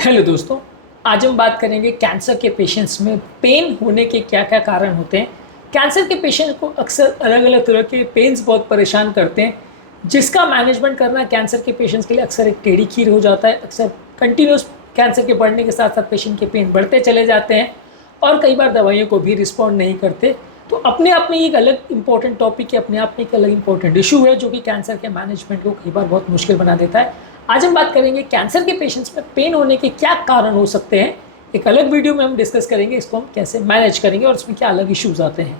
Hello दोस्तों। आज हम बात करेंगे कैंसर के पेशेंट्स में पेन होने के क्या क्या कारण होते हैं। कैंसर के पेशेंट को अक्सर अलग अलग तरह के पेन्स बहुत परेशान करते हैं, जिसका मैनेजमेंट करना कैंसर के पेशेंट्स के लिए अक्सर एक टेढ़ी खीर हो जाता है। अक्सर कंटिन्यूस कैंसर के बढ़ने के साथ साथ पेशेंट के पेन बढ़ते चले जाते हैं और कई बार दवाइयों को भी रिस्पॉन्ड नहीं करते। तो अपने आप में एक अलग इंपॉर्टेंट टॉपिक है, अपने आप में एक अलग इंपॉर्टेंट इशू है जो कि कैंसर के मैनेजमेंट को कई बार बहुत मुश्किल बना देता है। आज हम बात करेंगे कैंसर के पेशेंट्स में पेन होने के क्या कारण हो सकते हैं। एक अलग वीडियो में हम डिस्कस करेंगे इसको हम कैसे मैनेज करेंगे और उसमें क्या अलग इश्यूज आते हैं।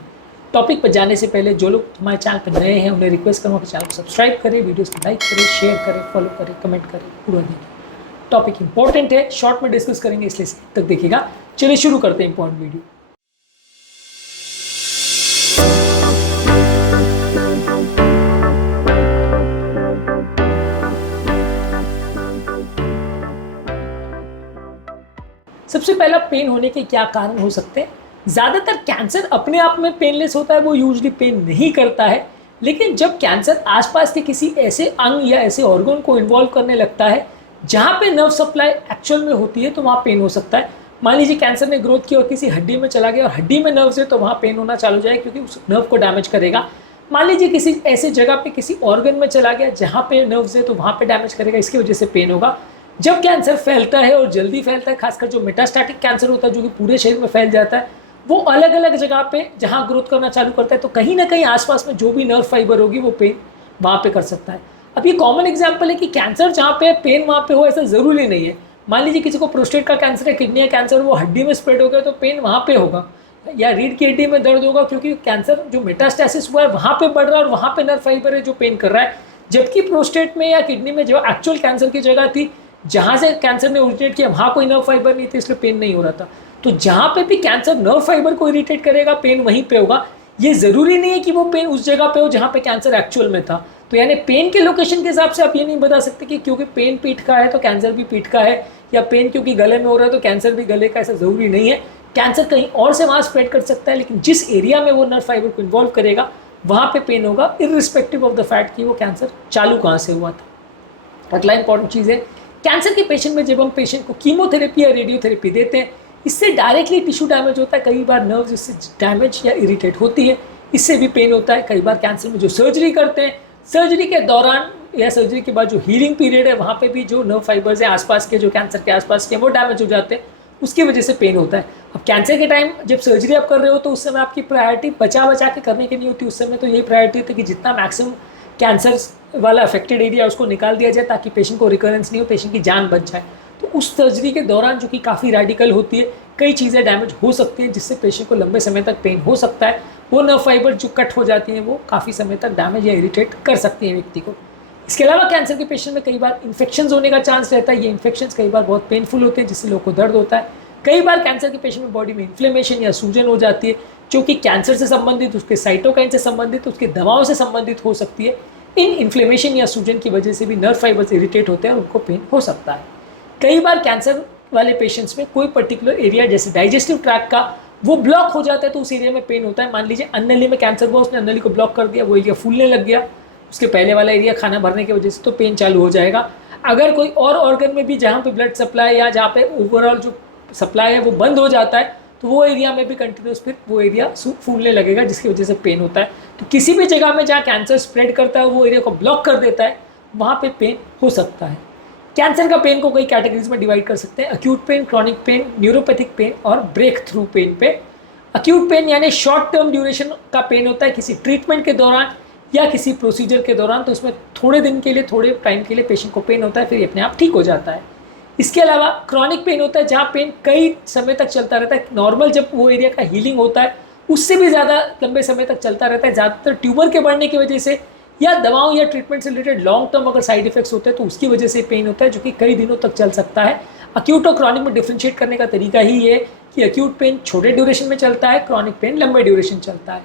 टॉपिक पर जाने से पहले जो लोग हमारे चैनल पर नए हैं उन्हें रिक्वेस्ट करूँगा कि चैनल को सब्सक्राइब करें, वीडियोस को लाइक करें, शेयर करें, फॉलो करें, कमेंट करें, पूरा देखें। टॉपिक इंपॉर्टेंट है, शॉर्ट में डिस्कस करेंगे इसलिए तक देखिएगा। चलिए शुरू करते हैं इंपॉर्टेंट वीडियो। सबसे पहला पेन होने के क्या कारण हो सकते हैं। ज़्यादातर कैंसर अपने आप में पेनलेस होता है, वो यूजली पेन नहीं करता है। लेकिन जब कैंसर आसपास के किसी ऐसे अंग या ऐसे ऑर्गन को इन्वॉल्व करने लगता है जहाँ पे नर्व सप्लाई एक्चुअल में होती है तो वहाँ पेन हो सकता है। मान लीजिए कैंसर ने ग्रोथ की और किसी हड्डी में चला गया और हड्डी में नर्व्स है तो वहाँ पेन होना चालू हो जाएगा क्योंकि उस नर्व को डैमेज करेगा। मान लीजिए किसी ऐसे जगह पे किसी ऑर्गन में चला गया जहाँ पे नर्व्स है तो वहाँ पे डैमेज करेगा, इसकी वजह से पेन होगा। जब कैंसर फैलता है और जल्दी फैलता है, खासकर जो मेटास्टैटिक कैंसर होता है जो कि पूरे शरीर में फैल जाता है, वो अलग अलग जगह पे जहाँ ग्रोथ करना चालू करता है तो कहीं ना कहीं आसपास में जो भी नर्व फाइबर होगी वो पेन वहाँ पे कर सकता है। अब ये कॉमन एग्जांपल है कि कैंसर जहाँ पे पेन वहाँ पे हो ऐसा ज़रूरी नहीं है। मान लीजिए किसी को प्रोस्टेट का कैंसर है, किडनी का कैंसर, वो हड्डी में स्प्रेड हो गया तो पेन वहाँ पे होगा, या रीढ़ की हड्डी में दर्द होगा क्योंकि कैंसर जो मेटास्टेसिस हुआ है वहाँ पे बढ़ रहा है और वहाँ पे नर्व फाइबर है जो पेन कर रहा है। जबकि प्रोस्टेट में या किडनी में जो एक्चुअल कैंसर की जगह थी जहाँ से कैंसर ने ओरिजिनेट किया वहाँ कोई नर्व फाइबर नहीं था, इसलिए पेन नहीं हो रहा था। तो जहाँ पे भी कैंसर नर्व फाइबर को इरिटेट करेगा पेन वहीं पे होगा। ये ज़रूरी नहीं है कि वो पेन उस जगह पे हो जहाँ पे कैंसर एक्चुअल में था। तो यानी पेन के लोकेशन के हिसाब से आप ये नहीं बता सकते कि क्योंकि पेन पीठ का है तो कैंसर भी पीठ का है, या पेन क्योंकि गले में हो रहा है तो कैंसर भी गले का, ऐसा ज़रूरी नहीं है। कैंसर कहीं और से वहाँ स्प्रेड कर सकता है, लेकिन जिस एरिया में वो नर्व फाइबर को इन्वॉल्व करेगा वहाँ पे पेन होगा, इर्रिस्पेक्टिव ऑफ द फैक्ट कि वो कैंसर चालू कहाँ से हुआ था। अगला इंपॉर्टेंट चीज़ है, कैंसर के पेशेंट में जब हम पेशेंट को कीमोथेरेपी या रेडियोथेरेपी देते हैं इससे डायरेक्टली टिश्यू डैमेज होता है। कई बार नर्व्स इससे डैमेज या इरिटेट होती है, इससे भी पेन होता है। कई बार कैंसर में जो सर्जरी करते हैं, सर्जरी के दौरान या सर्जरी के बाद जो हीलिंग पीरियड है वहाँ पे भी जो नर्व फाइबर्स हैं आसपास के, जो कैंसर के आसपास के, वो डैमेज हो जाते हैं, उसकी वजह से पेन होता है। अब कैंसर के टाइम जब सर्जरी आप कर रहे हो तो उस समय आपकी प्रायोरिटी बचा के करने की नहीं होती। उस समय तो यही प्रायोरिटी होती है कि जितना मैक्सिमम कैंसर वाला अफेक्टेड एरिया उसको निकाल दिया जाए ताकि पेशेंट को रिकरेंस नहीं हो, पेशेंट की जान बच जाए। तो उस सर्जरी के दौरान जो कि काफ़ी रेडिकल होती है, कई चीज़ें डैमेज हो सकती हैं जिससे पेशेंट को लंबे समय तक पेन हो सकता है। वो नर्व फाइबर जो कट हो जाती हैं वो काफ़ी समय तक डैमेज या इरिटेट कर सकती हैं व्यक्ति को। इसके अलावा कैंसर के पेशेंट में कई बार इन्फेक्शन होने का चांस रहता है। ये इन्फेक्शन कई बार बहुत पेनफुल होते हैं जिससे लोगों को दर्द होता है। कई बार कैंसर के पेशेंट में बॉडी में इन्फ्लेमेशन या सूजन हो जाती है जो कि कैंसर से संबंधित, उसके साइटोकाइन से संबंधित, उसकी दवाओं से संबंधित हो सकती है। इन इन्फ्लेमेशन या सूजन की वजह से भी नर्व फाइबर्स इरिटेट होते हैं और उनको पेन हो सकता है। कई बार कैंसर वाले पेशेंट्स में कोई पर्टिकुलर एरिया जैसे डाइजेस्टिव ट्रैक्ट का वो ब्लॉक हो जाता है तो उस एरिया में पेन होता है। मान लीजिए अन्नली में कैंसर हुआ, उसने अन्नली को ब्लॉक कर दिया, वो एरिया फूलने लग गया, उसके पहले वाला एरिया खाना भरने की वजह से तो पेन चालू हो जाएगा। अगर कोई और ऑर्गन में भी जहाँ पे ब्लड सप्लाई या जहाँ पे ओवरऑल जो सप्लाई है वो बंद हो जाता है तो वो एरिया में भी कंटिन्यूस फिर वो एरिया फूलने लगेगा जिसकी वजह से पेन होता है। तो किसी भी जगह में जहाँ कैंसर स्प्रेड करता है वो एरिया को ब्लॉक कर देता है, वहाँ पे पेन हो सकता है। कैंसर का पेन को कई कैटेगरीज में डिवाइड कर सकते हैं, acute pain, chronic pain, neuropathic pain और ब्रेक थ्रू पेन पे। अक्यूट पेन यानी शॉर्ट टर्म ड्यूरेशन का पेन होता है किसी ट्रीटमेंट के दौरान या किसी प्रोसीजर के दौरान, तो इसमें थोड़े दिन के लिए, थोड़े टाइम के लिए पेशेंट को पेन होता है, फिर अपने आप ठीक हो जाता है। इसके अलावा क्रॉनिक पेन होता है जहाँ पेन कई समय तक चलता रहता है। नॉर्मल जब वो एरिया का हीलिंग होता है उससे भी ज़्यादा लंबे समय तक चलता रहता है, ज़्यादातर ट्यूमर के बढ़ने की वजह से या दवाओं या ट्रीटमेंट से रिलेटेड लॉन्ग टर्म अगर साइड इफेक्ट्स होते हैं तो उसकी वजह से पेन होता है जो कि कई दिनों तक चल सकता है। अक्यूट और क्रॉनिक में डिफ्रेंशिएट करने का तरीका ही ये कि अक्यूट पेन छोटे ड्यूरेशन में चलता है, क्रॉनिक पेन लंबे ड्यूरेशन चलता है।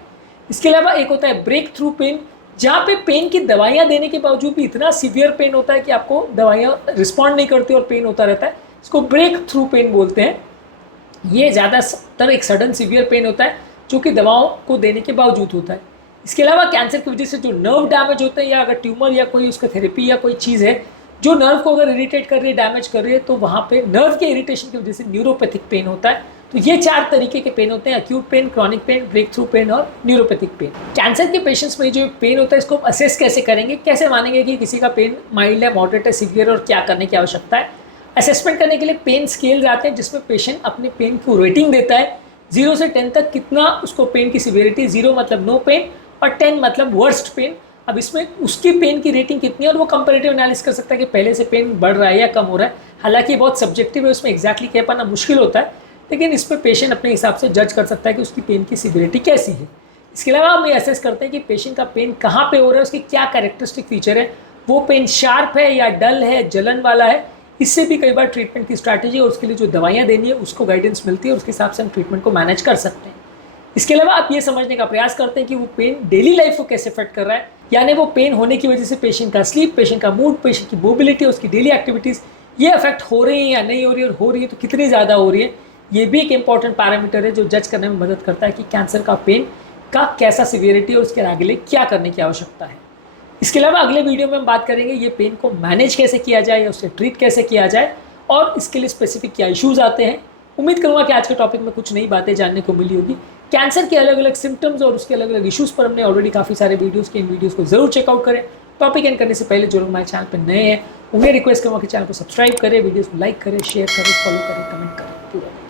इसके अलावा एक होता है ब्रेक थ्रू पेन, जहाँ पे पेन की दवाइयाँ देने के बावजूद भी इतना सीवियर पेन होता है कि आपको दवाइयाँ रिस्पॉन्ड नहीं करती और पेन होता रहता है, इसको ब्रेक थ्रू पेन बोलते हैं। ये ज़्यादातर एक सडन सीवियर पेन होता है जो कि दवाओं को देने के बावजूद होता है। इसके अलावा कैंसर की वजह से जो नर्व डैमेज होते हैं या अगर ट्यूमर या कोई उसका थेरेपी या कोई चीज़ है जो नर्व को अगर इरिटेट कर रही है, डैमेज कर रही है, तो वहाँ पे नर्व के इरिटेशन की वजह से न्यूरोपैथिक पेन होता है। तो ये 4 तरीके के पेन होते हैं: acute pain, chronic pain, breakthrough pain और न्यूरोपैथिक पेन। कैंसर के पेशेंट्स में जो पेन होता है इसको आप असेस कैसे करेंगे, कैसे मानेंगे कि किसी का पेन माइल्ड है, मॉडरेट है, सीवियर, और क्या करने की आवश्यकता है। असेसमेंट करने के लिए पेन स्केल्स आते हैं जिसमें पेशेंट अपने पेन को रेटिंग देता है 0 से 10 तक, कितना उसको पेन की सिवियरिटी, 0 मतलब नो पेन और 10 मतलब वर्स्ट पेन। अब इसमें उसकी पेन की रेटिंग कितनी है और वो कंपैरेटिव एनालिसिस कर सकता है कि पहले से पेन बढ़ रहा है या कम हो रहा है। हालांकि बहुत सब्जेक्टिव है, उसमें एग्जैक्टली कह पाना मुश्किल होता है, लेकिन इस पर पेशेंट अपने हिसाब से जज कर सकता है कि उसकी पेन की सिवियरिटी कैसी है। इसके अलावा हम ये असेस करते हैं कि पेशेंट का पेन कहाँ पे हो रहा है, उसकी क्या कैरेक्टरिस्टिक फीचर है, वो पेन शार्प है या डल है, जलन वाला है। इससे भी कई बार ट्रीटमेंट की स्ट्रैटेजी और उसके लिए जो दवाइयाँ देनी है उसको गाइडेंस मिलती है और उसके हिसाब से हम ट्रीटमेंट को मैनेज कर सकते हैं। इसके अलावा आप ये समझने का प्रयास करते हैं कि वो पेन डेली लाइफ को कैसे इफेक्ट कर रहा है, यानी वो पेन होने की वजह से पेशेंट का स्लीप, पेशेंट का मूड, पेशेंट की मोबिलिटी, उसकी डेली एक्टिविटीज़ ये अफेक्ट हो रही है या नहीं हो रही है, और हो रही है तो कितनी ज़्यादा हो रही है। ये भी एक इंपॉर्टेंट पैरामीटर है जो जज करने में मदद करता है कि कैंसर का पेन का कैसा सिवियरिटी और उसके आगे लिए क्या करने की आवश्यकता है। इसके अलावा अगले वीडियो में हम बात करेंगे ये पेन को मैनेज कैसे किया जाए या उससे ट्रीट कैसे किया जाए और इसके लिए स्पेसिफिक क्या इश्यूज आते हैं। उम्मीद करूंगा कि आज के टॉपिक में कुछ नई बातें जानने को मिली होगी। कैंसर के अलग अलग सिम्टम्स और उसके अलग अलग इश्यूज पर हमने ऑलरेडी काफ़ी सारे वीडियोस के, इन वीडियोस को जरूर चेकआउट करें। टॉपिक एंड करने से पहले जो लोग हमारे चैनल पर नए हैं उन्हें रिक्वेस्ट करूँगा कि चैनल को सब्सक्राइब करें, वीडियोस को लाइक करें, शेयर करें, फॉलो करें, कमेंट करें पूरा।